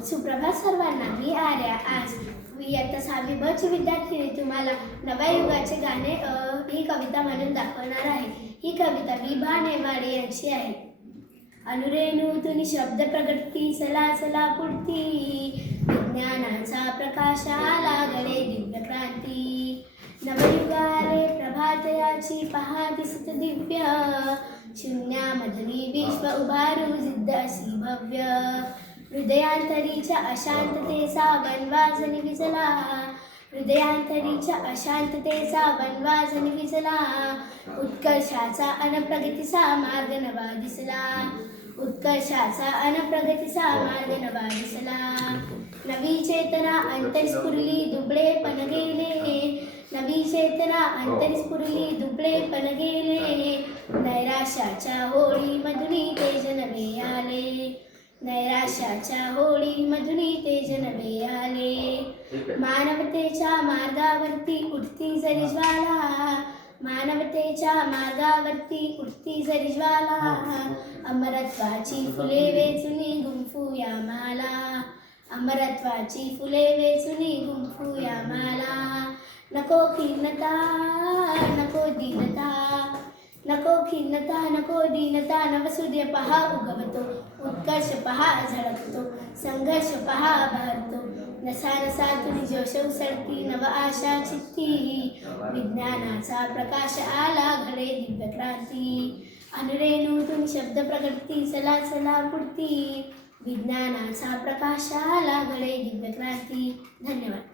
सुप्रभात सर्वांना. मी आर्या. आज इयत्ता 6वी ब ची विद्यार्थिनी तुम्हाला नव्या युगाचे गाणे ही कविता म्हणून दाखवणार आहे. ही कविता विभा नेमाडे यांची आहे. अनुरेणू तुनी शब्द प्रगती चला चला पुढती, विज्ञानाचा प्रकाश आला घडे दिव्य क्रांती. नवयुगारे प्रभातयाची पहा दिसत दिव्य, शून्यामधली विश्व उभारू जिद्द अशी भव्य. हृदयांतरीच्या अशांततेचा वनवास निविजला, हृदयांतरीच्या अशांततेचा वनवास निविजला. उत्कर्षाचा अन प्रगतीचा मार्ग नवा दिसला, उत्कर्षाचा अन प्रगतीचा मार्ग नवा दिसला. नवी चेतना अंतरस्फुरली दुबळे पण गेले, नवी चेतना अंतरस्फुरली दुबळे पण गेले. नैराश्याच्या होळी मधुनी तेज नवे आले, नैराश्याच्या होळी मधुनी तेज नवे आले. मानवतेच्या मार्गावरती उठती जरी ज्वाला, मानवतेच्या मार्गावरती उठती जरी ज्वाला. अमरत्वाची फुले वेचुनी गुंफूया माला, अमरत्वाची फुले वेचुनी गुंफूया माला. नको खिन्नता नको दीनता, नको खिन्नता नको दीनता. नवसूर्य पहा उगवतो, उत्कर्ष पहा झळकतो, संघर्ष पहा बहरतो. नसा नसातून जोश उसळती नव आशा चित्ती, विज्ञानाचा प्रकाश आला घडे दिव्य क्रांती. अनुरेणूतून शब्द प्रगती चला चला पुढती, विज्ञानाचा प्रकाश आला घडे दिव्य क्रांती. धन्यवाद.